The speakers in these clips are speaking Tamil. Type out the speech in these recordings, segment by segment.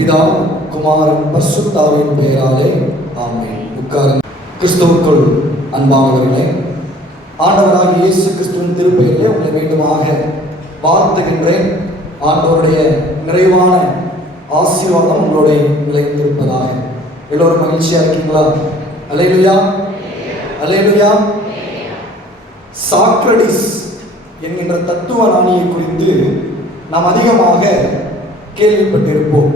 பிதா குமாரன் பசுத்தாவின் பெயராலே ஆமே உட்காருங்க கிறிஸ்துவுக்குள் அன்பானவர்களே ஆண்டவராக இயேசு கிறிஸ்துவின் திருப்பெயரிலே உங்களை மீண்டுமாக வாழ்த்துகின்றேன் ஆண்டவருடைய நிறைவான ஆசீர்வாதம் உங்களுடைய நிலைத்திருப்பதாக எல்லோரும் மகிழ்ச்சியா இருக்கீங்களா அலையிலுயா அலையிலுயா சாக்ரடிஸ் என்கின்ற தத்துவ ஞானியை குறித்து நாம் அதிகமாக கேள்விப்பட்டிருப்போம்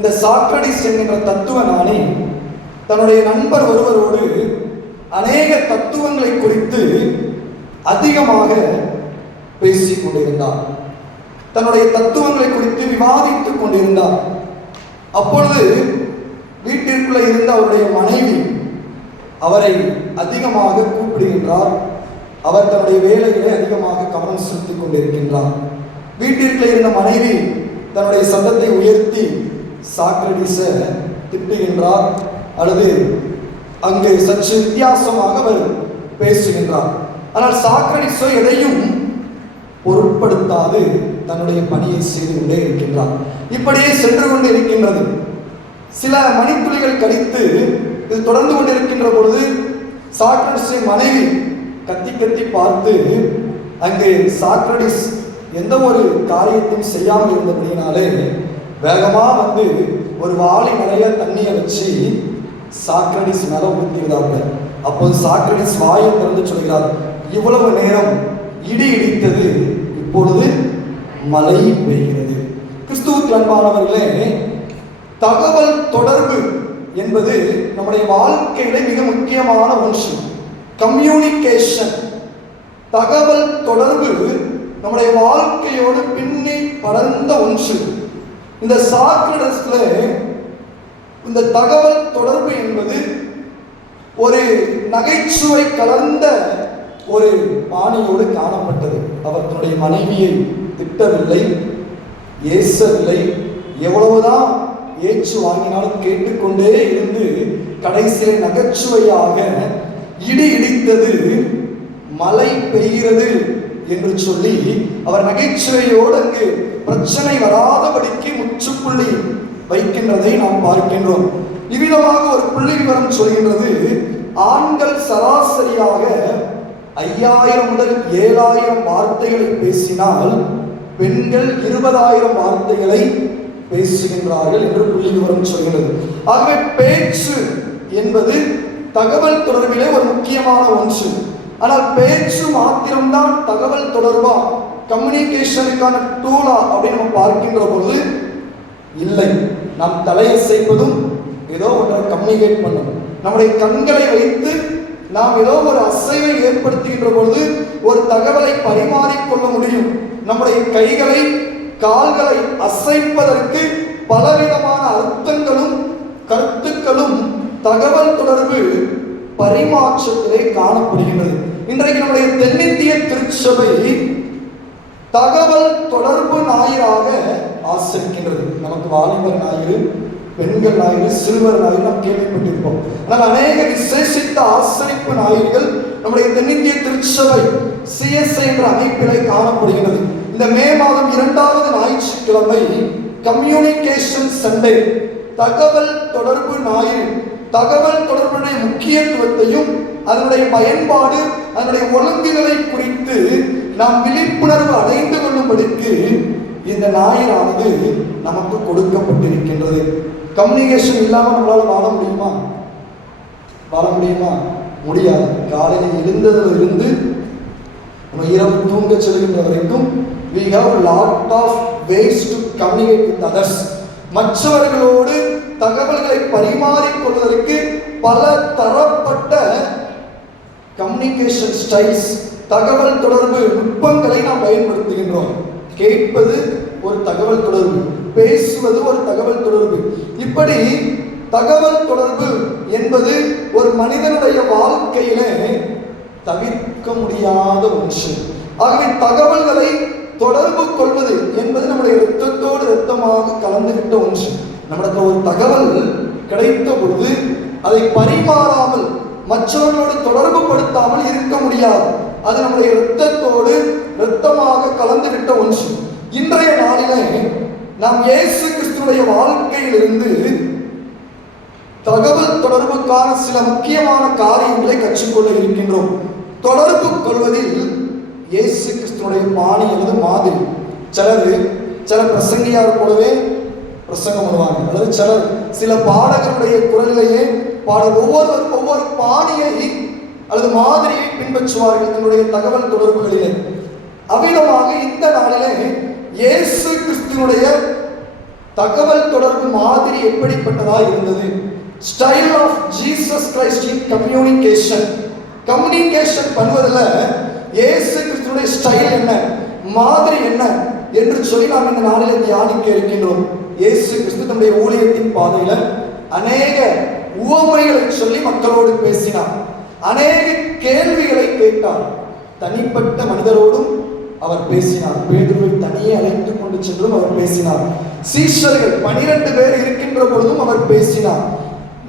இந்த சாக்ரடிஸ் என்கின்ற தத்துவ ஞானி தன்னுடைய நண்பர் ஒருவரோடு அநேக தத்துவங்களை குறித்து அதிகமாக பேசிக் கொண்டிருந்தார். தன்னுடைய தத்துவங்களை குறித்து விவாதித்துக் கொண்டிருந்தார். அப்பொழுது வீட்டிற்குள்ளே இருந்த அவருடைய மனைவி அவரை அதிகமாக கூப்பிடுகின்றார். அவர் தன்னுடைய வேலைகளை அதிகமாக கவனம் செலுத்திக் கொண்டிருக்கின்றார். வீட்டிற்குள்ள இருந்த மனைவி தன்னுடைய சத்தத்தை உயர்த்தி சாக்ரடிஸை திட்டுகின்றார் அல்லது அங்கு சற்று வித்தியாசமாக அவர் பேசுகின்றார். ஆனால் சாக்ரடிஸோ எதையும் பொருட்படுத்தாது தன்னுடைய பணியை செய்து கொண்டே இருக்கின்றார். இப்படியே சென்று கொண்டு இருக்கின்றது. சில மணித்துளிகள் கழித்து இது தொடர்ந்து கொண்டிருக்கின்ற பொழுது சாக்ரடிஸின் மனைவி கத்தி கத்தி பார்த்து அங்கே சாக்ரடிஸ் எந்த ஒரு காரியத்தையும் செய்யாமல் இருந்தபடியினாலே வேகமாக வந்து ஒரு வாளி நிறைய தண்ணியை வச்சு சாக்ரடிஸ் மேலே ஊற்றிவிடாங்க அப்போது சாக்ரடிஸ் வாயை திறந்து சொல்கிறார் இவ்வளவு நேரம் இடி இடித்தது இப்பொழுது மழை பெய்கிறது. கிறிஸ்துவுக்கு அன்பானவர்களே தகவல் தொடர்பு என்பது நம்முடைய வாழ்க்கையில மிக முக்கியமான ஒன்று. கம்யூனிகேஷன். தகவல் தொடர்பு நம்முடைய வாழ்க்கையோடு பின்னி படர்ந்த ஒன்று. இந்த சாக்ரடஸ்ல இந்த தகவல் தொடர்பு என்பது ஒரு நகைச்சுவை கலந்த ஒரு பாணியோடு காணப்பட்டது. அவர் தன்னுடைய மனைவியை திட்டவில்லை ஏசவில்லை. எவ்வளவுதான் ஏச்சு வாங்கினாலும் கேட்டுக்கொண்டே இருந்து கடைசியில் நகைச்சுவையாக இடி இடித்தது மழை பெய்கிறது. என்று சொல்லி அவர் நகைச்சுவையோடு அங்கு பிரச்சனை வராதபடிக்கு முற்றுப்புள்ளி வைக்கின்றதை நாம் பார்க்கின்றோம். இவ்விதமாக ஒரு புள்ளி விவரம் சொல்கின்றது ஆண்கள் சராசரியாக ஐயாயிரம் முதல் ஏழாயிரம் வார்த்தைகளை பேசினால் பெண்கள் இருபதாயிரம் வார்த்தைகளை பேசுகின்றார்கள் என்று புள்ளி விவரம் சொல்கிறது ஆகவே பேச்சு என்பது தகவல் தொடர்பிலே ஒரு முக்கியமான ஒன்று. ஆனால் பேச்சு மாத்திரம்தான் தகவல் தொடர்பா? கம்யூனிகேஷனுக்கான டூலா அப்படின்னு நம்ம பார்க்கின்ற பொழுது இல்லை. நாம் தலையசைப்பதும் ஏதோ ஒன்றை கம்யூனிகேட் பண்ணும் நம்முடைய கண்களை வைத்து நாம் ஏதோ ஒரு அசைவை ஏற்படுத்துகின்ற பொழுது ஒரு தகவலை பரிமாறிக்கொள்ள முடியும். நம்முடைய கைகளை கால்களை அசைப்பதற்கு பலவிதமான அர்த்தங்களும் கருத்துக்களும் தகவல் தொடர்பு பரிமாற்றத்திலே காணப்படுகின்றது. இன்றைக்கு நம்முடைய தென்னிந்திய திருச்சபை தகவல் தொடர்பு ஞாயிறாக ஆசிரிக்கின்றது. நமக்கு வாலிபர் ஞாயிறு பெண்கள் ஞாயிறு சிறுவர் ஞாயிறு நாம் கேள்விப்பட்டிருப்போம். ஆனால் அநேக விசேஷித்த ஆசிரிப்பு ஞாயிறுகள் நம்முடைய தென்னிந்திய திருச்சபை சிஎஸ்ஐ என்ற அமைப்பிலே காணப்படுகிறது இந்த மே மாதம் இரண்டாவது ஞாயிற்றுக்கிழமை கம்யூனிகேஷன் சண்டே. தகவல் தொடர்பு ஞாயிறு. தகவல் தொடர்புடைய முக்கியத்துவத்தையும் அதனுடைய பயன்பாடு அதனுடைய ஒழுங்குகளை குறித்து நாம் விழிப்புணர்வு அடைந்து கொள்ளும்படிக்கு இந்த ஞாயிறானது நமக்கு கொடுக்கப்பட்டிருக்கின்றது. கம்யூனிகேஷன் இல்லாமல் நம்மளால் வாழ முடியுமா? வாழ முடியுமா? முடியாது. காலையில் எழுந்ததிலிருந்து நம்ம இரவு தூங்க செல்கின்ற வரைக்கும் we have lot of ways to communicate with others மற்றவர்களோடு தகவல்களை பரிமாறிக்கொள்வதற்கு பல தரப்பட்ட கம்யூனிகேஷன் ஸ்டைல்ஸ் தகவல் தொடர்பு நுட்பங்களை நாம் பயன்படுத்துகின்றோம். கேட்பது ஒரு தகவல் தொடர்பு பேசுவது ஒரு தகவல் தொடர்பு. இப்படி தகவல் தொடர்பு என்பது ஒரு மனிதனுடைய வாழ்க்கையில தவிர்க்க முடியாத ஒன்று. ஆகவே தகவல்களை தொடர்பு கொள்வது என்பது நம்முடைய இரத்தத்தோடு இரத்தமாக கலந்துவிட்ட ஒன்று. நம்மிடத்தில் ஒரு தகவல் கிடைத்த பொழுது அதை பரிமாறாமல் மற்றவர்களோடு தொடர்பு படுத்தாமல் இருக்க முடியாது. அது நம்முடைய இரத்தத்தோடு இரத்தமாக கலந்து விட்ட ஒன்று. இன்றைய நாளிலே நாம் இயேசு கிறிஸ்துடைய வாழ்க்கையிலிருந்து தகவல் தொடர்புக்கான சில முக்கியமான காரியங்களை கற்றுக்கொள்ள இருக்கின்றோம். தொடர்பு கொள்வதில் இயேசு கிறிஸ்துடைய பாணி அல்லது மாதிரி. சிலர் சில பிரசங்கியார் போலவே பிரசங்கம் பண்ணுவாங்க அல்லது சிலர் சில பாடகருடைய குரலிலேயே பாட ஒவ்வொரு ஒவ்வொரு பாணியை அல்லது மாதிரியை பின்பற்றுவார்கள் தன்னுடைய தகவல் தொடர்புகளிலே. அவ்விதமாக இந்த நாளிலே இயேசு கிறிஸ்துனுடைய தகவல் தொடர்பு மாதிரி எப்படிப்பட்டதா இருந்தது? Style of Jesus Christ in communication communication பண்ணுவதில் இயேசு கிறிஸ்துவனுடைய ஸ்டைல் என்ன? மாதிரி என்ன? என்று சொல்லி நாம் இந்த நாளில் தியானிக்க இருக்கின்றோம். இயேசு கிறிஸ்து தன்னுடைய ஊழியத்தின் பாதையில அநேக உவமைகளை சொல்லி மக்களோடு பேசினார். அநேக கேள்விகளை கேட்டார். தனிப்பட்ட மனிதரோடும் அவர் பேசினார். பேதுருவை தனியே அழைத்துக் கொண்டு சென்றும் அவர் பேசினார். சீஷர்கள் பனிரெண்டு பேர் இருக்கின்ற பொழுதும் அவர் பேசினார்.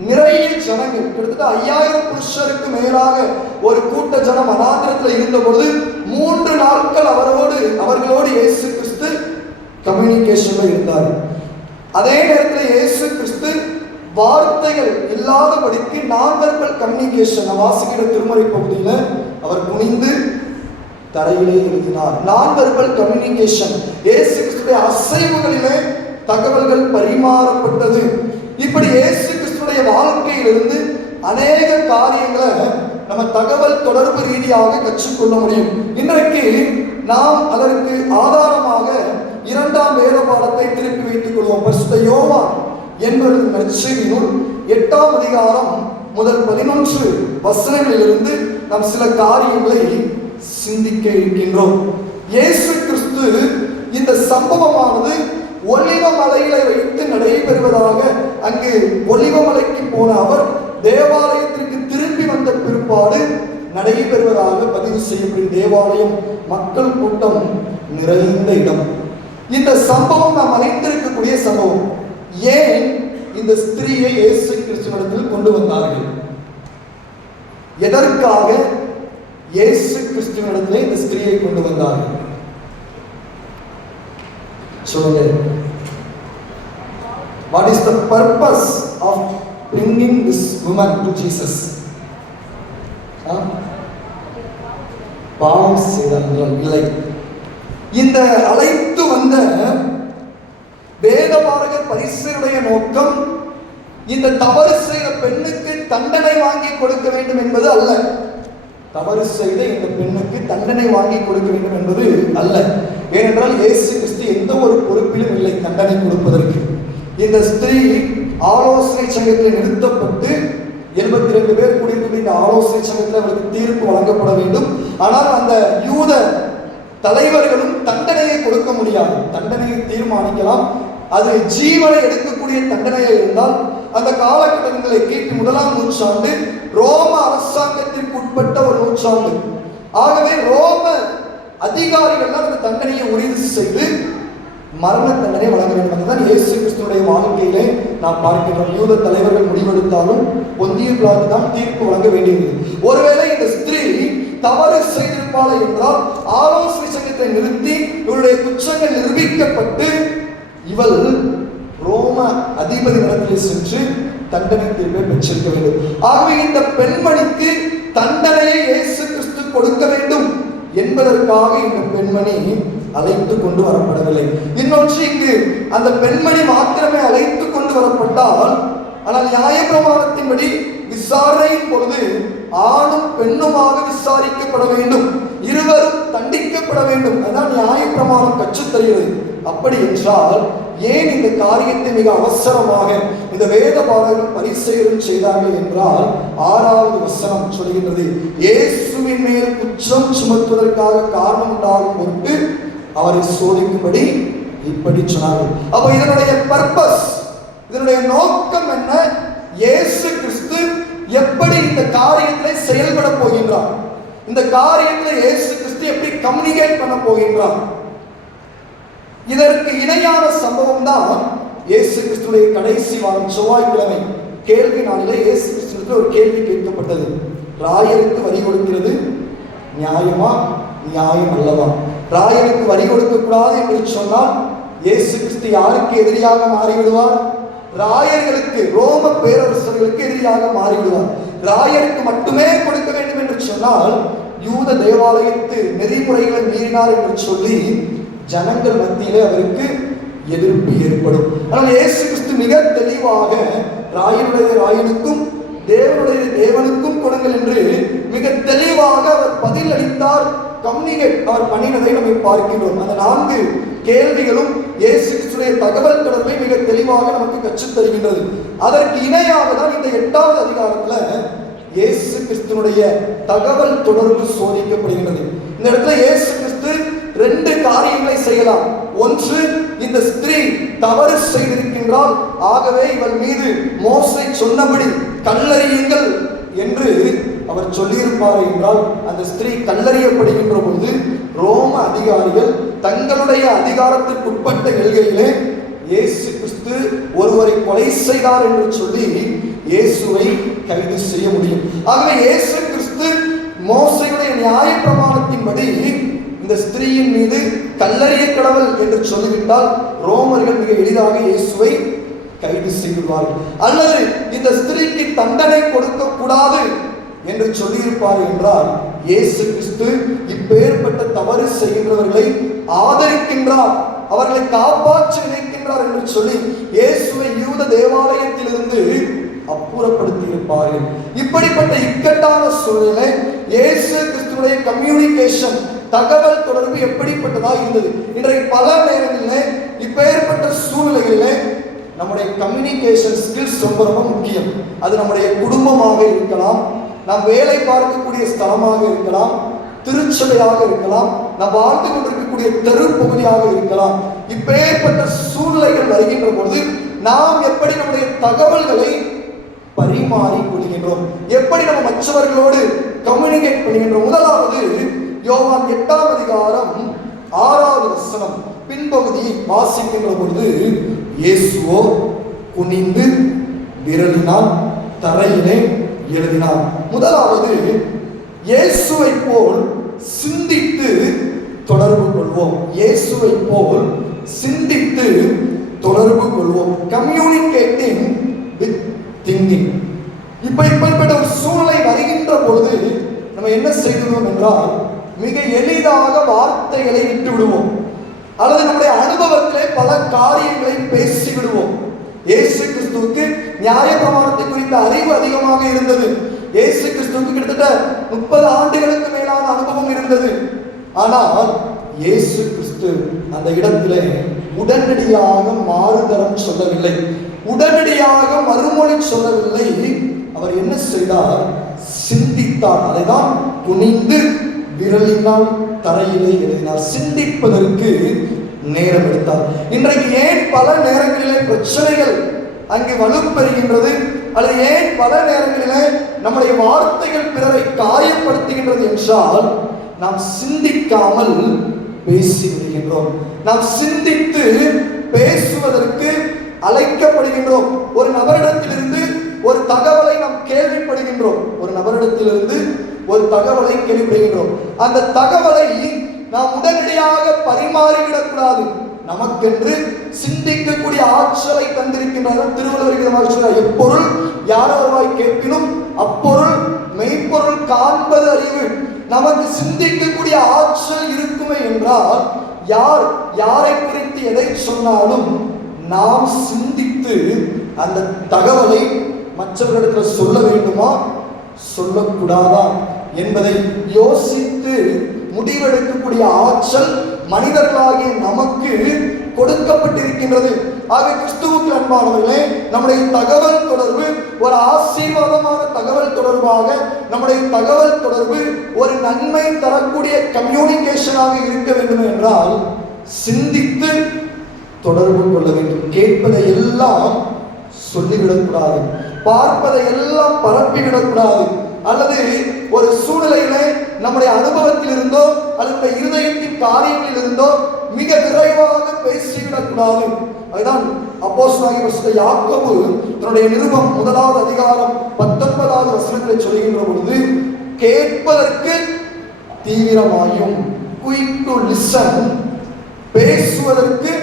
நிறைய ஜனங்கள் கிட்டத்தட்ட ஐயாயிரம் புருஷருக்கு மேலாக ஒரு கூட்ட ஜனம் அனாந்திரத்தில் இருந்த பொழுது மூன்று நாட்கள் அவரோடு அவர்களோடு இயேசு கிறிஸ்து கம்யூனிகேஷன்ல இருந்தார். அதே நேரத்தில் இயேசு கிறிஸ்து வார்த்தைகள் இல்லாதபடிக்கு நான் வெர்பல் கம்யூனிகேஷன் வாசிக்கிற திருமறை பகுதியில் அவர் குனிந்து தரையிலே எழுதினார். நான் வெர்பல் கம்யூனிகேஷன் இயேசு கிறிஸ்துடைய அசைவுகளிலே தகவல்கள் பரிமாறப்பட்டது. இப்படி இயேசு கிறிஸ்துடைய வாழ்க்கையிலிருந்து அநேக காரியங்களை நம்ம தகவல் தொடர்பு ரீதியாக கற்றுக்கொள்ள முடியும். இன்றைக்கு நாம் அதற்கு ஆதாரமாக இரண்டாம் வேதபாடத்தை திருப்பி வைத்துக் கொள்வோம். பரிசுத்த யோவான் என்பது நற்செய்தி நூல் எட்டாம் அதிகாரம் முதல் பதினொன்று வசனங்களிலிருந்து நாம் சில காரியங்களை சிந்திக்க இருக்கின்றோம். இயேசு கிறிஸ்து இந்த சம்பவமானது ஒலிவ மலையில வைத்து நடைபெறுவதாக அங்கு ஒலிவ மலைக்கு போன அவர் தேவாலயத்திற்கு திரும்பி வந்த பிற்பாடு நடைபெறுவதாக பதிவு செய்யப்படும் தேவாலயம் மக்கள் கூட்டம் நிறைந்த இடம். இந்த சம்பவம் நாம் அறிந்திருக்கக்கூடிய சம்பவம். ஏன் இந்த ஸ்திரீயை இயேசு கிறிஸ்துவனிடத்தில் கொண்டு வந்தார்கள்? எதற்காக இயேசு கிறிஸ்துவனிடத்தில் இந்த ஸ்திரீயை கொண்டு வந்தார்கள்? சொல்லுங்க. What is the purpose of bringing this woman to Jesus பாவம் செய்தார்கள் இல்லை. இந்த அழைப்பு வந்த வேதபாரகர் பரிசருடைய நோக்கம் இந்த தவறு செய்த பெண்ணுக்கு தண்டனை வாங்கி கொடுக்க வேண்டும் என்பது அல்ல. தவறு செய்த இந்த பெண்ணுக்கு தண்டனை வாங்கி கொடுக்க வேண்டும் என்பது அல்ல. ஏனென்றால் இயேசு கிறிஸ்து எந்த ஒரு பொறுப்பிலும் இல்லை தண்டனை கொடுப்பதற்கு. இந்த ஸ்திரீ ஆலோசனை சங்கத்தில் நிறுத்தப்பட்டு எண்பத்தி ரெண்டு பேர் கூடியிருக்கிற இந்த ஆலோசனை சங்கத்தில் அவருக்கு தீர்ப்பு வழங்கப்பட வேண்டும். ஆனால் அந்த யூத தலைவர்களும் தண்டனையை கொடுக்க முடியாது. தண்டனையை தீர்மானிக்கலாம். அது ஜீவனை எடுக்கக்கூடிய தண்டனையாக இருந்தால் அந்த காலகட்டங்களை கேட்டு முதலாம் நூற்றாண்டு ரோம அரசாங்கத்திற்கு உட்பட்ட ஒரு நூற்றாண்டு. ஆகவே ரோம அதிகாரிகள் அந்த தண்டனையை உறுதி செய்து மரண தண்டனை வழங்க வேண்டும். அதுதான் இயேசு கிறிஸ்துடைய வாழ்க்கையிலே நாம் பார்க்கிறோம் யூத தலைவர்கள் முடிவெடுத்தாலும் பொந்திய பிளாக்கு தான் தீர்ப்பு வழங்க வேண்டியது ஒருவேளை இந்த ஸ்திரீ தவறு செய்திருப்பாளே என்றால் ஆலோசனை சங்கத்தை நிறுத்தி இவருடைய குற்றங்கள் நிரூபிக்கப்பட்டு இவள் ரோம அதிபதி இடத்தில் சென்று தண்டனை தீர்வை பெற்றிருக்க வேண்டும். ஆகவே இந்த பெண்மணிக்கு தண்டனையை இயேசு கிறிஸ்து கொடுக்க வேண்டும் என்பதற்காக இந்த பெண்மணி அழைத்து கொண்டு வரப்படவில்லை. இன்னொன்று இங்கு அந்த பெண்மணி மாத்திரமே அழைத்து கொண்டு வரப்பட்டால் ஆனால் நியாயப்பிரமாணத்தின்படி விசாரணையின் பொழுது ஆணும் பெண்ணுமாக விசாரிக்கப்பட வேண்டும். இருவரும் தண்டிக்கப்பட வேண்டும். அதான் நியாயப்பிரமாணம் கற்றுத் தருகிறது அப்படி என்றால் ஏன் இந்த காரியத்தை மிக அவசரமாக இந்த வேத பாடல்கள் பரிசெயலும் செய்தார்கள் என்றால் ஆறாவது வசனம் சொல்கின்றது இயேசுவின் மேல் குற்றம் சுமத்துவதற்காக காரணம் உண்டாகும் பொருட்டு அவரை சோதிக்கும்படி இப்படி சொன்னார்கள். அப்ப இதனுடைய பர்பஸ் இதனுடைய நோக்கம் என்ன? இயேசு கிறிஸ்து எப்படி இந்த காரியத்திலே செயல்பட போகின்றார்? இந்த காரியத்தை இயேசு கிறிஸ்து எப்படி கம்யூனிகேட் பண்ண போகின்றார்? இதற்கு இணையான சம்பவம் தான் இயேசு கிறிஸ்துடைய கடைசி வாரம் செவ்வாய்க்கிழமை. கேள்வி நாளிலே இயேசு கிறிஸ்துவிற்கு ஒரு கேள்வி கேட்கப்பட்டது. ராயருக்கு வரி கொடுக்கிறது. நியாயமா? நியாயம் அல்லவா? ராயருக்கு வரி கொடுக்க கூடாது என்று சொன்னால் இயேசு கிறிஸ்து யாருக்கு எதிரியாக மாறிவிடுவார்? ராயர்களுக்கு ரோம பேரரசர்களுக்கு எதிரியாக மாறிவிடுவார். ராயருக்கு மட்டுமே கொடுக்க வேண்டும் என்று சொன்னால் யூத தேவாலயத்து நெறிமுறைகளை மீறினார் என்று சொல்லி ஜனங்கள் மத்தியிலே அவருக்கு எதிர்ப்பு ஏற்படும். ஆனால் இயேசு கிறிஸ்து மிக தெளிவாக ராயனுடைய ராயனுக்கும் தேவனுடைய தேவனுக்கும் கொடுங்கள் என்று மிக தெளிவாக அவர் பதில் அளித்தார் கம்யூனிகேட் அவர் பண்ணினதை நம்ம பார்க்கின்றோம். அந்த நான்கு கேள்விகளும் இயேசு கிறிஸ்துடைய தகவல் தொடர்பை மிக தெளிவாக நமக்கு கற்றுத் தருகின்றது அதற்கு இணையாக தான் இந்த எட்டாவது அதிகாரத்துல இயேசு கிறிஸ்துனுடைய தகவல் தொடர்பு சோதிக்கப்படுகின்றது. இந்த இடத்துல இயேசு கிறிஸ்து ரெண்டு காரியங்களை செய்யலாம். ஒன்று இந்த ஸ்திரீ தவறு செய்திருக்கின்றால் ஆகவே இவள் மீது மோசை சொன்னபடி கல்லறியுங்கள் என்று அவர் சொல்லியிருப்பார் என்றால் அந்த ஸ்திரீ கல்லறியப்படுகின்ற பொழுது ரோம அதிகாரிகள் தங்களுடைய அதிகாரத்திற்குட்பட்ட எல்கையிலே இயேசு கிறிஸ்து ஒருவரை கொலை செய்தார் என்று சொல்லி இயேசுவை கைது செய்ய முடியும். ஆகவே இயேசு கிறிஸ்து மோசையுடைய நியாய பிரமாணத்தின்படி இந்த ஸ்திரீயின் மீது கல்லறிய கடவுள் என்று சொல்லிவிட்டால் ரோமர்கள் மிக எளிதாக இயேசுவை கைது செய்வார்கள் அல்லது இந்த ஸ்திரீக்கு தண்டனை கொடுக்க கூடாது என்று சொல்லியிருப்பார் என்றால் இயேசு கிறிஸ்து இப்பேற்பட்ட தவறு செய்கின்றவர்களை ஆதரிக்கின்றார். அவர்களை காப்பாற்ற நினைக்கின்றார் என்று சொல்லி இயேசுவை யூத தேவாலயத்திலிருந்து அப்புறப்படுத்தி இருப்பார்கள் இப்படிப்பட்ட இக்கட்டான சூழ்நிலை இயேசு கிறிஸ்துடைய கம்யூனிகேஷன் தகவல் தொடர்பு எப்படிப்பட்டதாக இருந்தது? இன்றைக்கு பல நேரங்களில் இப்பேற்பட்ட சூழ்நிலைகளிலே நம்முடைய கம்யூனிகேஷன் ஸ்கில்ஸ் ரொம்ப ரொம்ப முக்கியம். அது நம்முடைய குடும்பமாக இருக்கலாம் நாம் வேலை பார்க்கக்கூடிய ஸ்தலமாக இருக்கலாம் திருச்சபையாக இருக்கலாம் நாம் வாழ்ந்து கொண்டிருக்கக்கூடிய தெரு பகுதியாக இருக்கலாம். இப்பேற்பட்ட சூழ்நிலைகள் வருகின்ற பொழுது நாம் எப்படி நம்முடைய தகவல்களை பரிமாறிக் கொள்கின்றோம்? எப்படி நம்ம மற்றவர்களோடு கம்யூனிகேட் பண்ணுகின்றோம்? முதலாவது யோகான் எட்டாம் அதிகாரம் ஆறாவது வசனம். பின்பகுதியை வாசிக்கின்ற பொழுது இயேசுவோ குனிந்து விரலினால் தரையிலே எழுதினார். முதலாவது இயேசுவை போல் சிந்தித்து தொடர்பு கொள்வோம். இயேசுவை போல் சிந்தித்து தொடர்பு கொள்வோம். Communicating with thinking. இப்ப இப்படிப்பட்ட ஒரு சூழ்நிலை வருகின்ற பொழுது நம்ம என்ன செய்கிறோம் என்றால் மிக எளிதாக வார்த்தைகளை விட்டு விடுவோம் அல்லது நம்முடைய அனுபவத்திலே பல காரியங்களை பேசி விடுவோம் இயேசு கிறிஸ்துவுக்கு நியாய பிரமாணத்தை குறித்த அறிவு அதிகமாக இருந்தது இயேசு கிறிஸ்துவுக்கு கிட்டத்தட்ட முப்பது ஆண்டுகளுக்கு மேலான அனுபவம் இருந்தது ஆனால் இயேசு கிறிஸ்து அந்த இடத்திலே உடனடியாக மாறுதரம் சொல்லவில்லை உடனடியாக மறுமொழி சொல்லவில்லை அவர் என்ன செய்தார் சிந்தித்தார் அதைதான் துணிந்து விரலினால் தரையிலே எழுதினார் சிந்திப்பதற்கு நேரம் எடுத்தார் இன்றைக்கு ஏன் பல நேரங்களிலே பிரச்சனைகள் அங்கே வலுப்பெறுகின்றது? அல்லது ஏன் பல நேரங்களிலே நம்முடைய வார்த்தைகள் பிறரை காயப்படுத்துகின்றது என்றால் நாம் சிந்திக்காமல் பேசி விடுகின்றோம் நாம் சிந்தித்து பேசுவதற்கு அழைக்கப்படுகின்றோம். ஒரு நபரிடத்திலிருந்து ஒரு தகவலை நாம் கேள்விப்படுகின்றோம். ஒரு நபரிடத்திலிருந்து ஒரு தகவலை கேள்விப்படுகின்றோம். அந்த தகவலை நாம் உடனடியாக பரிமாறிவிடக்கூடாது. நமக்கென்று சிந்திக்கக்கூடிய ஆற்றலை தந்திருக்கின்றார்கள் திருவள்ளுவர் விதமாக எப்பொருள் யார் வருவாய் கேட்பினும் அப்பொருள் மெய்ப்பொருள் காண்பது அறிவு. நமக்கு சிந்திக்கக்கூடிய ஆற்றல் இருக்குமே என்றால் யார் யாரை குறித்து எதை சொன்னாலும் நாம் சிந்தித்து அந்த தகவலை மற்றவர்களிடத்தில் சொல்ல வேண்டுமா? சொல்லக்கூடாதா? என்பதை யோசித்து முடிவெடுக்கக்கூடிய ஆற்றல் மனிதர்களாகிய நமக்கு கொடுக்கப்பட்டிருக்கின்றது. ஆகவே கிறிஸ்துவுக்கு அன்பானவர்களே நம்முடைய தகவல் தொடர்பு ஒரு ஆசீர்வாதமான தகவல் தொடர்பாக நம்முடைய தகவல் தொடர்பு ஒரு நன்மை தரக்கூடிய கம்யூனிகேஷனாக இருக்க வேண்டும் என்றால் சிந்தித்து தொடர்பு கொள்ள வேண்டும். கேட்பதை எல்லாம் சொல்லிவிடக்கூடாது. பார்ப்பதை எல்லாம் பரப்பிவிடக்கூடாது. அல்லது ஒரு சூழ்நிலையிலே நம்முடைய அனுபவத்தில் இருந்தோ அல்லது இருதயத்தின் காரியங்களில் இருந்தோ மிக விரைவாக பேசிவிடக்கூடாது. அதுதான் அப்போஸ் யாக்கோபு தன்னுடைய நிருபம் முதலாவது அதிகாரம் பத்தொன்பதாவது வசனங்களை சொல்கின்ற பொழுது கேட்பதற்கு தீவிரமாயும் குயிக் டு லிசன் பேசுவதற்கு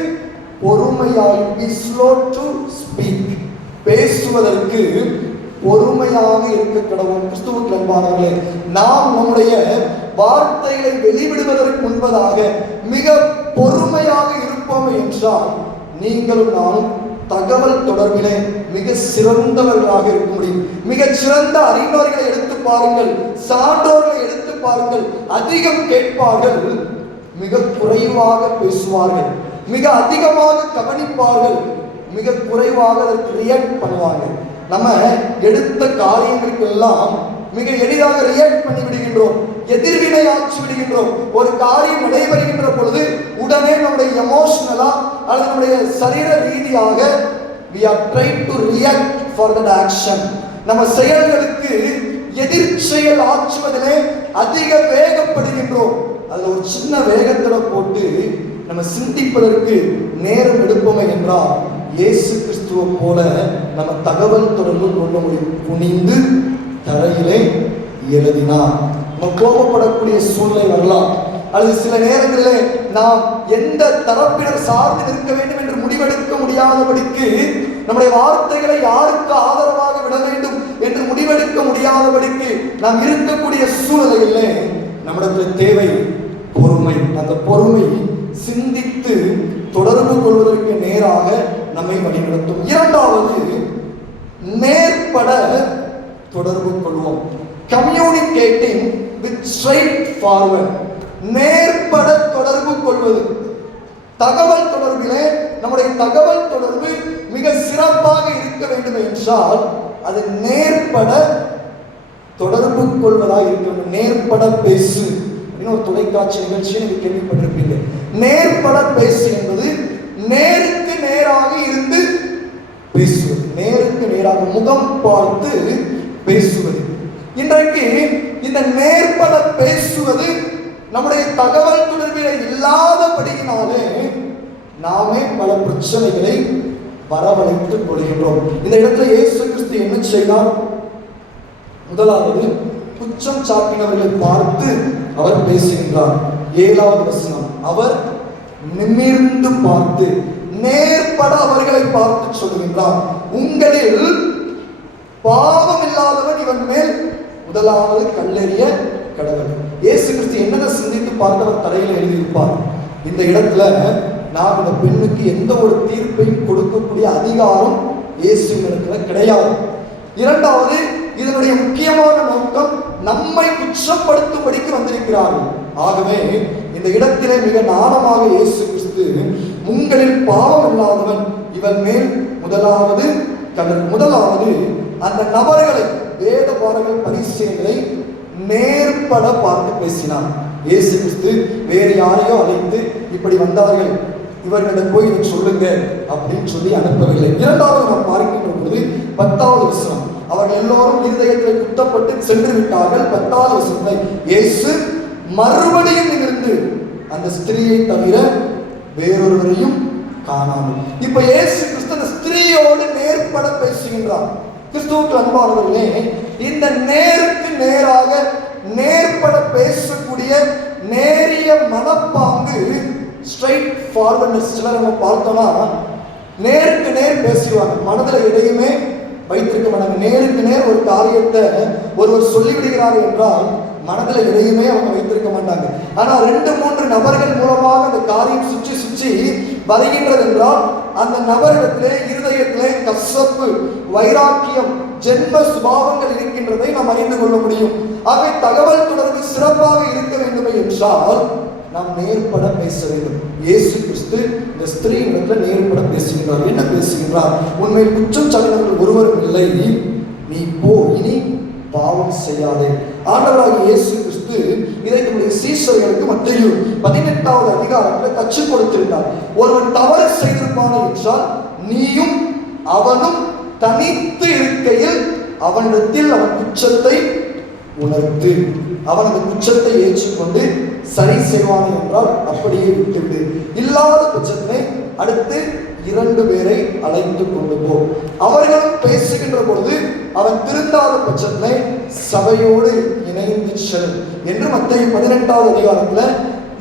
பொறுமையாயும். Be slow to பேசுவதற்கு பொறுமையாக இருக்க கடவுள் கிறிஸ்துவுக்கு அன்பானவர்களே நாம் நம்முடைய வார்த்தைகளை வெளிவிடுவதற்கு முன்பதாக மிக பொறுமையாக இருப்போம் என்றால் நீங்களும் நானும் தகவல் தொடர்பிலே மிக சிறந்தவர்களாக இருக்க முடியும். மிக சிறந்த அறிஞர்களை எடுத்து பாருங்கள் சான்றோர்களை எடுத்து பாருங்கள் அதிகம் கேட்பார்கள் மிக குறைவாக பேசுவார்கள் மிக அதிகமாக கவனிப்பார்கள் மிக குறைவாக அதற்கு ரியாக்ட் பண்ணுவார்கள். நம்ம எடுத்த காரியங்களுக்கு எல்லாம் மிக எளிதாக ரியாக்ட் பண்ணி விடுகின்றோம். எதிர்வினை ஆட்சி விடுகின்றோம். ஒரு காரியம் நடைபெறுகின்ற பொழுது உடனே நம்முடைய எமோஷனலா அல்லது நம்முடைய சரீர ரீதியாக we are try to react for that action நம்ம செயல்களுக்கு எதிர் செயல் ஆற்றுவதிலே அதிக வேகப்படுகின்றோம். அதுல ஒரு சின்ன வேகத்துல போட்டு நம்ம சிந்திப்பதற்கு நேரம் எடுப்போமே என்றால் இயேசு கிறிஸ்துவை போல நம்ம தகவல் தொடர்பு கொள்ள முடியும் குனிந்து தரையிலே எழுதினார். நம்ம கோபப்படக்கூடிய சூழ்நிலை வரலாம். அல்லது சில நேரங்களில் நாம் எந்த தரப்பினர் சார்ந்து நிற்க வேண்டும் என்று முடிவெடுக்க முடியாதபடிக்கு நம்முடைய வார்த்தைகளை யாருக்கு ஆதரவாக விட வேண்டும் என்று முடிவெடுக்க முடியாதபடிக்கு நாம் இருக்கக்கூடிய சூழ்நிலையிலே நம்மிடத்தில் தேவை பொறுமை. அந்த பொறுமை சிந்தித்து தொடர்பு கொள்வதற்கு நேராக நம்மை வழிநடத்தும். இரண்டாவது நேர்பட தொடர்பு கொள்வோம் கம்யூனிகேட்டிங் வித் ஸ்ட்ரைட் ஃபார்வர்ட் நேர்பட தொடர்பு கொள்வது தகவல் தொடர்பிலே நம்முடைய தகவல் தொடர்பு மிக சிறப்பாக இருக்க வேண்டும் என்றால் அது நேர்பட தொடர்பு கொள்வதாக இருக்க வேண்டும். நேர்பட பேசு. அப்படின்னு ஒரு தொலைக்காட்சி நிகழ்ச்சியை நீங்கள் கேள்விப்பட்டிருப்பீங்க. நேர்பட பேசு என்பது நேருக்கு நேராக இருந்து பேசுவது. நேருக்கு நேராக முகம் பார்த்து பேசுவது. இன்றைக்கு இந்த நேர்பட பேசுவது நம்முடைய தகவல் தொடர்பில் இல்லாதபடியினாலே நாமே பல பிரச்சனைகளை வரவழைத்துக் கொள்கின்றோம். இந்த இடத்துல இயேசு கிறிஸ்து என்ன செய்தார்? முதலாவது குற்றம் சாட்டினவர்களை பார்த்து அவர் பேசுகின்றார். ஏழாவது வசனம் அவர் நிமிர்ந்து பார்த்து நேர்பட அவர்களை பார்த்து சொல்கின்றார் உங்களில் பாவம் இல்லாதவன் இவன் மேல் முதலாவது கல்லெறிய கடவுள். இயேசு கிறிஸ்து என்னென்ன சிந்தித்து பார்த்தவர் தலையில் எழுதியிருப்பார்? இந்த இடத்துல நாம் இந்த பெண்ணுக்கு எந்த ஒரு தீர்ப்பையும் கொடுக்கக்கூடிய அதிகாரம் இயேசு இடத்துல கிடையாது. இரண்டாவது இதனுடைய முக்கியமான நோக்கம் நம்மை குற்றப்படுத்தும்படிக்கு வந்திருக்கிறார்கள். ஆகவே இந்த இடத்திலே மிக நாணமாக இயேசு கிறிஸ்து உங்களில் பாவம் இல்லாதவன் இவன் மேல் முதலாவது கடல் முதலாவது அந்த நபர்களை வேத பாடங்கள் பரிசீலனை நேர்பட பார்த்து பேசினான். இயேசு கிறிஸ்து வேறு யாரையோ அழைத்து இப்படி வந்தார்கள். இவர்களிடம் போய் இதை சொல்லுங்க அப்படின்னு சொல்லி அனுப்பவில்லை. இரண்டாவது நாம் பார்க்கின்ற பொழுது பத்தாவது விஷயம் அவர்கள் எல்லோரும் இருதயத்தில் குத்தப்பட்டு சென்று விட்டார்கள். பத்தாவது விஷயத்தை இயேசு மறுபடியும் நிமிர்ந்து அந்த ஸ்திரீயை தவிர வேறொருவரையும் காணாமல். இப்ப இயேசு கிறிஸ்து அந்த ஸ்திரீயோடு நேர்பட பேசுகின்றார். கிறிஸ்துவுக்கு அன்பானவர்களே இந்த நேருக்கு நேராக நேர்பட பேசக்கூடிய நேரிய மனப்பாங்கு ஸ்ட்ரைட் ஃபார்வர்ட்னஸ் சிலர் நம்ம பார்த்தோம்னா நேருக்கு நேர் பேசிடுவாங்க. மனதில் எதையுமே வைத்திருக்க மாட்டாங்க. நேருக்கு நேர் ஒரு காரியத்தை ஒருவர் சொல்லிவிடுகிறார் என்றால் மனதில் எதையுமே அவங்க வைத்திருக்க மாட்டாங்க. ஆனால் ரெண்டு மூன்று நபர்கள் மூலமாக அந்த காரியம் சுற்றி சுற்றி வருகின்றது என்றால் அந்த நபரிடத்திலே இருதயத்திலே கசப்பு வைராக்கியம் ஜென்ம சுபாவங்கள் இருக்கின்றதை நாம் அறிந்து கொள்ள முடியும். ஆகவே தகவல் தொடர்பு சிறப்பாக இருக்க வேண்டுமே என்றால் நாம் நேர்பட பேச வேண்டும். இயேசு கிறிஸ்து இந்த ஸ்திரீ இடத்துல நேர்பட பேசுகின்றார். என்ன பேசுகின்றார்? உண்மையில் குற்றம் சாட்டினவர்கள் ஒருவரும் இல்லை. நீ போ இனி பாவம் செய்யாதே. ஆண்டவராக இயேசு கிறிஸ்து இதை நம்முடைய சீசர்களுக்கு மத்தியும் பதினெட்டாவது அதிகாரத்தில் கற்றுக் கொடுத்திருந்தார். ஒருவன் தவறு செய்திருப்பான் என்றால் நீயும் அவனும் தனித்து இருக்கையில் அவனிடத்தில் அவன் குற்றத்தை உணர்த்து அவன் அந்த குற்றத்தை ஏற்றுக்கொண்டு சரி செய்வான் என்றால் அப்படியே விட்டுவிடு. இல்லாத பட்சத்திலே அடுத்து இரண்டு பேரை அழைத்து கொண்டு போ. அவர்கள் பேசுகின்ற பொழுது அவன் திருந்தாத பட்சத்திலே சபையோடு இணைந்து செல். என்று மத்திய பதினெட்டாவது அதிகாரத்துல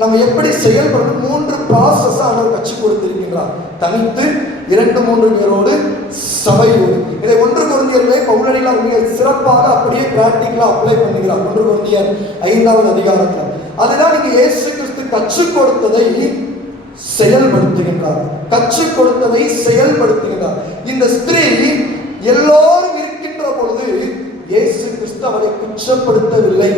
நம்ம எப்படி செயல்படணும் மூன்று ப்ராசஸ் அவர் கற்றுக் கொடுத்திருக்கின்றார். தனித்து இரண்டு மூன்று பேரோடு சபையோடு. இதை ஒன்று குருந்தியர்களே பவுலடிகளார் மிக சிறப்பாக அப்படியே பிராக்டிக்கலா அப்ளை பண்ணுகிறார். ஒன்று குருந்தியர் ஐந்தாவது அதிகாரத்தில். அதுதான் நீங்க இயேசு கிறிஸ்து கற்றுக் கொடுத்ததை செயல்படுத்துகின்றார். கற்றுக் கொடுத்ததை செயல்படுத்துகின்றார். இந்த ஸ்திரீ எல்லோரும் இருக்கின்ற பொழுது இயேசு கிறிஸ்து அவரை குற்றப்படுத்தவில்லை.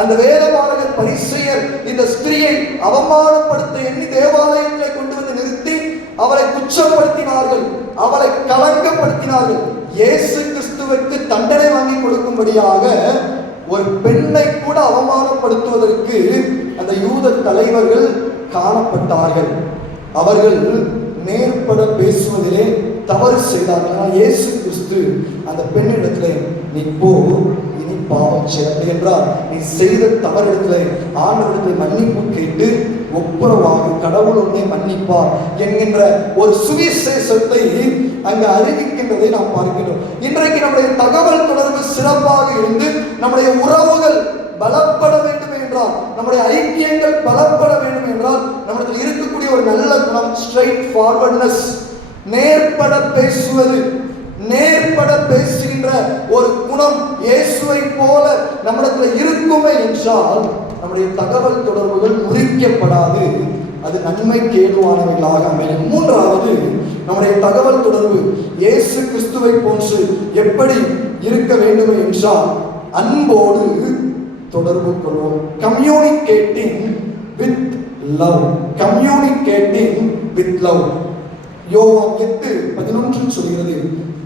அந்த வேதபாரகர் பரிசெயர் இந்த ஸ்திரியை அவமானப்படுத்த எண்ணி தேவாலயங்களை கொண்டு வந்து நிறுத்தி அவளை குற்றப்படுத்தினார்கள். அவளை கலங்கப்படுத்தினார்கள் இயேசு கிறிஸ்துவுக்கு தண்டனை வாங்கி கொடுக்கும்படியாக ஒரு பெண்ணை கூட அவமானப்படுத்துவதற்கு அந்த யூத தலைவர்கள் காணப்பட்டார்கள். அவர்கள் நேர்பட பேசுவதிலே தவறு செய்தார்கள். ஆனால் இயேசு கிறிஸ்து அந்த பெண்ணிடத்திலே நீ போ இனி பாவம் செய்ய அப்படி என்றால் நீ செய்த தவறிடத்துல ஆண்டவரிடத்தில் மன்னிப்பு கேட்டு ஒப்புரவாக கடவுள் உன்னை மன்னிப்பார் என்கின்ற ஒரு சுவிசேஷத்தை அங்கு அறிவிக்கின்றதை நாம் பார்க்கின்றோம். இன்றைக்கு நம்முடைய தகவல் தொடர்பு சிறப்பாக இருந்து நம்முடைய உறவுகள் பலப்பட வேண்டும் என்றால் நம்முடைய ஐக்கியங்கள் பலப்பட வேண்டும் என்றால் நம்மிடத்தில் இருக்கக்கூடிய ஒரு நல்ல குணம் ஸ்ட்ரைட் ஃபார்வர்ட்னஸ் நேர்பட பேசுவது நேர்பட பேசுகின்ற ஒரு குணம் இயேசுவை போல நம்மிடத்துல இருக்குமே என்றால் நம்முடைய தகவல் தொடர்புகள் முறிக்கப்படாது. அது நன்மை கேதுவானவைகளாக அமையும். மூன்றாவது நம்முடைய தகவல் தொடர்பு இயேசு கிறிஸ்துவை போன்று எப்படி இருக்க வேண்டும் என்றால் அன்போடு தொடர்பு கொள்வோம். Communicating with love communicating with love யோவான் எட்டு பதினொன்று சொல்கிறது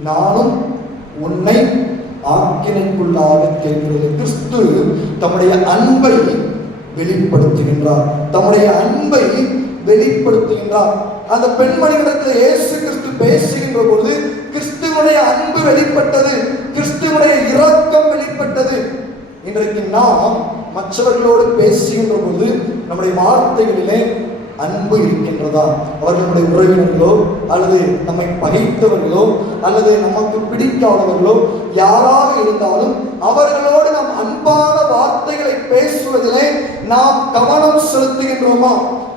நானும் உன்னை ஆக்கினைக்குள்ளாக கேட்கிறது கிறிஸ்து தம்முடைய அன்பை வெளிப்படுத்துகின்றார். தம்முடைய அன்பை வெளிப்படுத்துகின்றார். அந்த பெண்மணியிடத்தில் இயேசு கிறிஸ்து பேசுகின்ற பொழுது கிறிஸ்துவனுடைய அன்பு வெளிப்பட்டது கிறிஸ்துவனுடைய இரக்கம் வெளிப்பட்டது. இன்றைக்கு நாம் மற்றவர்களோடு பேசுகின்ற பொழுது நம்முடைய வார்த்தைகளிலே அன்பு இருக்கின்றதா? அவர்களுடைய உறவினர்களோ அல்லது நம்மை பகைத்தவர்களோ அல்லது நமக்கு பிடிக்காதவர்களோ யாராக இருந்தாலும் அவர்களோடு நாம் அன்பான வார்த்தைகளை பேசுவதிலே நாம் கவனம் செலுத்துகின்றோமா?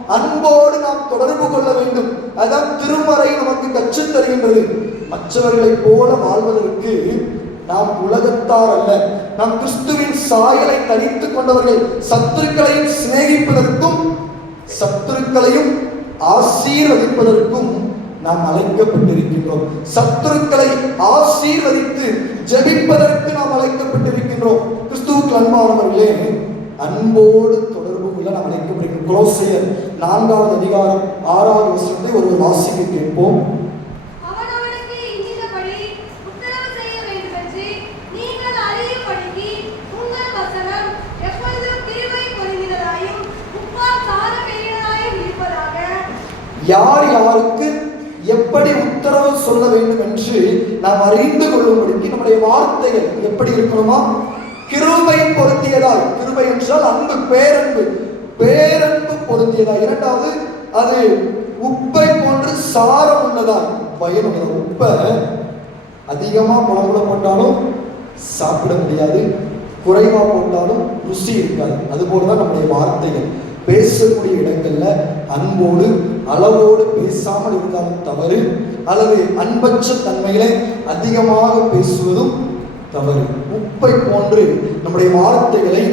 அன்போடு நாம் தொடர்பு கொள்ள வேண்டும். அதான் திருமறை நமக்கு கற்று தருகின்றது. மற்றவர்களைப் போல வாழ்வதற்கு நாம் உலகத்தார் அல்ல. நாம் கிறிஸ்துவின் சாயலை தனித்துக் கொண்டவர்கள் சத்துருக்களையும் சிநேகிப்பதற்கும் சத்துருக்களையும் ஆசீர்வதிப்பதற்கும் நாம் அழைக்கப்பட்டிருக்கின்றோம். சத்துருக்களை ஆசீர்வதித்து ஜெபிப்பதற்கு நாம் அழைக்கப்பட்டிருக்கின்றோம். கிறிஸ்துவுக்கு அன்பானவர்களே அன்போடு தொடர்பு கொள்ள நாம் அழைக்கப்படுகிறோம் குலோசையர் நான்காவது அதிகாரம் ஆறாவது வசனத்தை ஒரு வாசிக்க கேட்போம் அவனவனுக்கு இஞ்சினபடி உத்தரவு செய்ய வேண்டுமென்று நீங்கள் அறியும்படிக்கு உங்கள் வசனம் எப்பொழுதும் கிருபை பொருந்தினதாயும் உப்பால் சார பெரியதாயும் இருப்பதாக யார் யாருக்கு எப்படி உத்தரவு சொல்ல வேண்டும் என்று நாம் அறிந்து கொள்ளும்படிக்கு நம்முடைய வார்த்தைகள் எப்படி இருக்கணுமா? கிருபை பொருந்தியதாய் கிருபை என்றால் அன்பு பேரன்பு. பேரன்பு பொருந்தியதாய் இரண்டாவது அது உப்பை போன்று சாரம் உள்ளதா. பயனுள்ளதா உப்பை அதிகமா குழம்புல போட்டாலும் சாப்பிட முடியாது. குறைவா போட்டாலும் ருசி இருக்காது. அதுபோல தான் நம்முடைய வார்த்தைகள். பேசக்கூடிய இடங்கள்ல அன்போடு அளவோடு பேசாமல் இருந்தாலும் தவறு அல்லது அன்பற்ற தன்மையிலே அதிகமாக பேசுவதும் தவறு. உப்பை போன்று நம்முடைய வார்த்தைகளை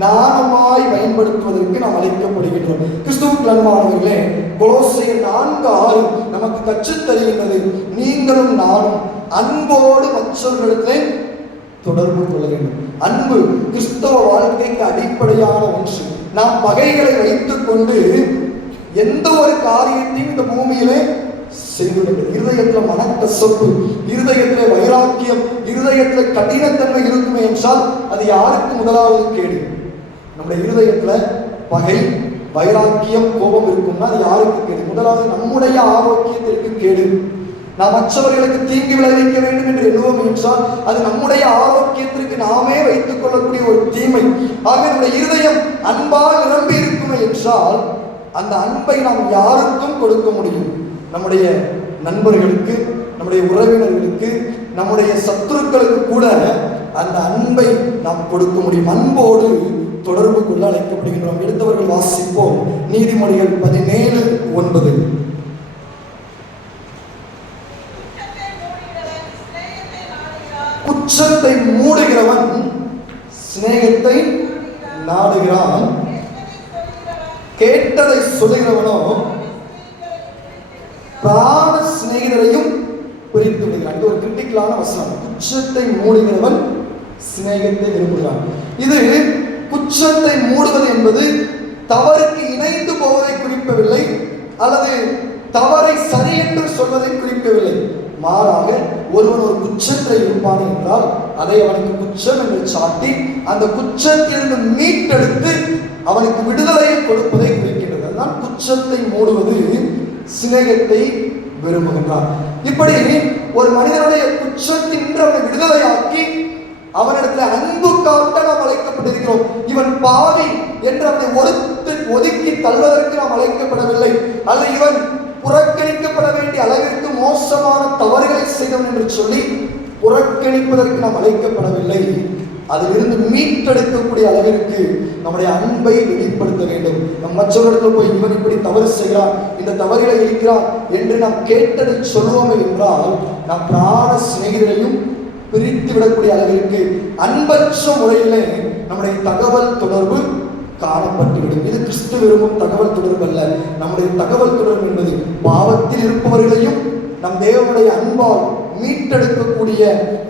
நாணமாய் பயன்படுத்துவதற்கு நாம் அழைக்கப்படுகின்றோம். கிறிஸ்துவுக்கு அன்பானவர்களே கொலோசிய நான்கு ஆறு நமக்கு கற்றுத் தருகின்றது நீங்களும் நானும் அன்போடு மற்றவர்களுக்கு தொடர்பு கொள்ள வேண்டும். அன்பு கிறிஸ்தவ வாழ்க்கைக்கு அடிப்படையான ஒன்று. நாம் பகைகளை வைத்துக் கொண்டு எந்த ஒரு காரியத்தையும் இந்த பூமியிலே செய்துள்ளது இருதயத்துல மனக்கசப்பு இருதயத்துல வைராக்கியம் இருதயத்துல கடினத்தன்மை இருக்குமே என்றால் அது யாருக்கு முதலாவது கேடு? நம்முடைய இருதயத்துல பகை வைராக்கியம் கோபம் இருக்கும்னா அது யாருக்கு கேடு? முதலாவது நம்முடைய ஆரோக்கியத்திற்கு கேடு. நாம் மற்றவர்களுக்கு தீங்கு விளைவிக்க வேண்டும் என்று எண்ணுவோம் என்றால் அது நம்முடைய ஆரோக்கியத்திற்கு நாமே வைத்துக் கொள்ளக்கூடிய ஒரு தீமை. ஆக நம்முடைய இருதயம் அன்பால் நிரம்பி இருக்குமே என்றால் அந்த அன்பை நாம் யாருக்கும் கொடுக்க முடியும். நம்முடைய நண்பர்களுக்கு நம்முடைய உறவினர்களுக்கு நம்முடைய சத்துருக்களுக்கு கூட அந்த அன்பை நாம் கொடுக்க முடியும். அன்போடு தொடர்பு கொள்ள அழைக்கப்படுகின்றோம். எடுத்தவர்கள் வாசிப்போம். நீதிமொழிகள் பதினேழு ஒன்பது. குற்றத்தை மூடுகிறவன் சிநேகத்தை நாடுகிறான். கேட்டதை சொல்லுகிறவனோ பிராண சிநேகிதரையும் பிரித்து விடுகிறான். இது ஒரு கிரிட்டிக்கலான வசனம். குற்றத்தை மூடுகிறவன் சிநேகத்தை விரும்புகிறான். இது குற்றத்தை மூடுவது என்பது தவறுக்கு இணைந்து போவதை குறிப்பவில்லை அல்லது தவறை சரி என்று சொல்வதை குறிக்கவில்லை மாறாக ஒருவன் ஒரு குற்றத்தில் இருப்பான் என்றால் அதை அவனுக்கு குற்றம் என்று சாட்டி அந்த குற்றத்திலிருந்து மீட்டெடுத்து அவனுக்கு விடுதலையை கொடுப்பதை குறிக்கின்றது. அதுதான் குற்றத்தை மூடுவது சிநேகத்தை விரும்புகின்றான். இப்படி ஒரு மனிதனுடைய குற்றத்தின்று அவனை விடுதலையாக்கி அவனிடத்தில் அன்பு காட்ட நாம் அழைக்கப்பட்டிருக்கிறோம். இவன் பாவி என்று அவனை ஒதுக்கி தள்ளுவதற்கு நாம் அழைக்கப்படவில்லை. அல்ல இவன் புறக்கணிக்கப்பட வேண்டிய அளவிற்கு மோசமான தவறுகளை செய்தோம் என்று சொல்லி புறக்கணிப்பதற்கு நாம் அழைக்கப்படவில்லை. அதிலிருந்து மீட்டெடுக்கக்கூடிய அளவிற்கு நம்முடைய அன்பை வெளிப்படுத்த வேண்டும். நம் மற்றவர்களுக்கு போய் இவன் இப்படி தவறு செய்கிறான் இந்த தவறுகளை இருக்கிறான் என்று நாம் கேட்டதை சொல்லுவோமே என்றால் நாம் பிராண சிநேகிதரையும் பிரித்து விடக்கூடிய அளவிற்கு அன்பற்ற முறையிலே நம்முடைய தகவல் தொடர்பு காணப்பட்டுவிடும் இது கிறிஸ்து விரும்பும் தகவல் தொடர்பு அல்ல. நம்முடைய தகவல் தொடர்பு என்பது பாவத்தில் இருப்பவர்களையும் நம் தேவனுடைய அன்பால் மீட்டெடுக்கக்கூடிய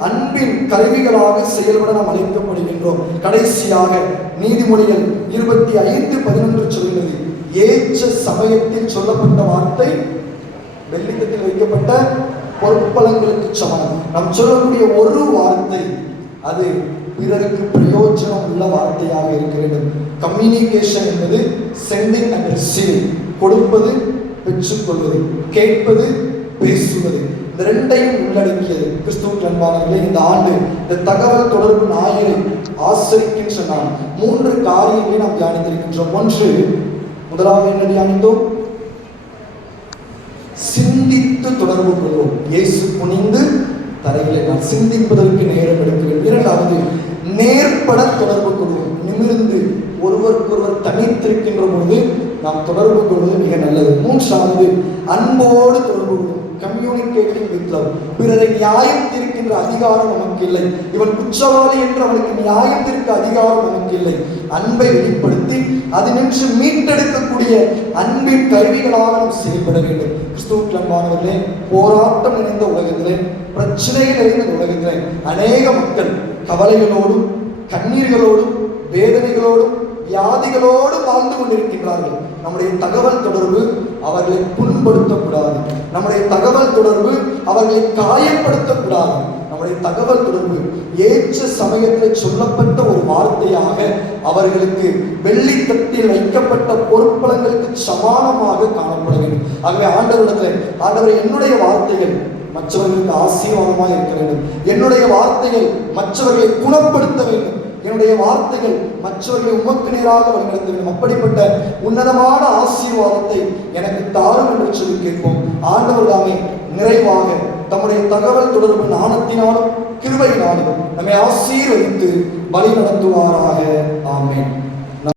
அன்பின் கருவிகளாக செயல்பட நாம் அழைக்கப்படுகின்றோம். கடைசியாக நீதிமொழிகள் இருபத்தி ஐந்து பதினொன்று சொல்கிறது ஏற்ற சமயத்தில் சொல்லப்பட்ட வார்த்தை வெள்ளித்தட்டில் வைக்கப்பட்ட பொற்பலங்களுக்கு சமம். நாம் சொல்லக்கூடிய ஒரு வார்த்தை அது பிறருக்கு பிரயோஜனம் உள்ள வார்த்தையாக இருக்க வேண்டும். கம்யூனிகேஷன் என்பது சென்டிங் அண்ட் ரிசீவிங் கொடுப்பது பெற்றுக்கொள்வது. கேட்பது பேசுவது. இந்த ரெண்டையும் உள்ளடக்கியது. கிறிஸ்துவ அன்பானவர்களே இந்த ஆண்டு இந்த தகவல் தொடர்பு ஞாயிறு ஆசிரிக்கின்ற நாம் மூன்று காரியங்களை நாம் தியானித்திருக்கின்றோம். ஒன்று முதலாவது என்ன தியானித்தோம் சிந்தித்து தொடர்பு கொள்வோம். இயேசு புனிந்து தரையிலே நான் சிந்திப்பதற்கு நேரம் எடுக்கிறேன். இரண்டாவது நேர்பட தொடர்பு கொள்வோம் நிமிர்ந்து ஒருவருக்கொருவர் தனித்திருக்கின்ற பொழுது நாம் தொடர்பு கொள்வது மிக நல்லது. மூன்றாவது அன்போடு தொடர்பு கொள்வோம். கம்யூனிகேட்டிங் வித் லவ் பிறரை நியாயத்திருக்கின்ற அதிகாரம் நமக்கு இல்லை. இவன் குற்றவாளி என்று அவனுக்கு நியாயம் அதிகாரம் நமக்கு இல்லை. அன்பை வெளிப்படுத்தி அது நின்று மீட்டெடுக்கக்கூடிய அன்பின் கருவிகளாக நாம் செயல்பட வேண்டும். கிறிஸ்துவ அன்பானவர்களே போராட்டம் நிறைந்த உலகத்திலே பிரச்சனைகள் இருந்து உலகத்திலே அநேக மக்கள் கவலைகளோடும் கண்ணீர்களோடும் வேதனைகளோடும் வியாதிகளோடு வாழ்ந்து கொண்டிருக்கின்றார்கள். நம்முடைய தகவல் தொடர்பு அவர்களை புண்படுத்தக்கூடாது. நம்முடைய தகவல் தொடர்பு அவர்களை காயப்படுத்தக்கூடாது. நம்முடைய தகவல் தொடர்பு ஏற்ற சமயத்தில் சொல்லப்பட்ட ஒரு வார்த்தையாக அவர்களுக்கு வெள்ளி தட்டில் வைக்கப்பட்ட பொருட்பலங்களுக்கு சமானமாக காணப்பட வேண்டும். ஆகவே ஆண்டவரிடத்தில் ஆண்டவர் என்னுடைய வார்த்தைகள் மற்றவர்களுக்கு ஆசீர்வாதமாக இருக்க வேண்டும். என்னுடைய வார்த்தைகள் மற்றவர்களை குணப்படுத்த வேண்டும். என்னுடைய வார்த்தைகள் மற்றவர்களை உமக்கு நேராக வழிநடத்த வேண்டும். அப்படிப்பட்ட உன்னதமான ஆசீர்வாதத்தை எனக்கு தாரும் என்று சொல்லி கேட்போம். ஆண்டவர் தாமே நிறைவாக தம்முடைய தகவல் தொடர்பு நாணத்தினாலும் கிருபையினாலும் நம்மை ஆசீர்வதித்து வழி நடத்துவாராக. ஆமேன்.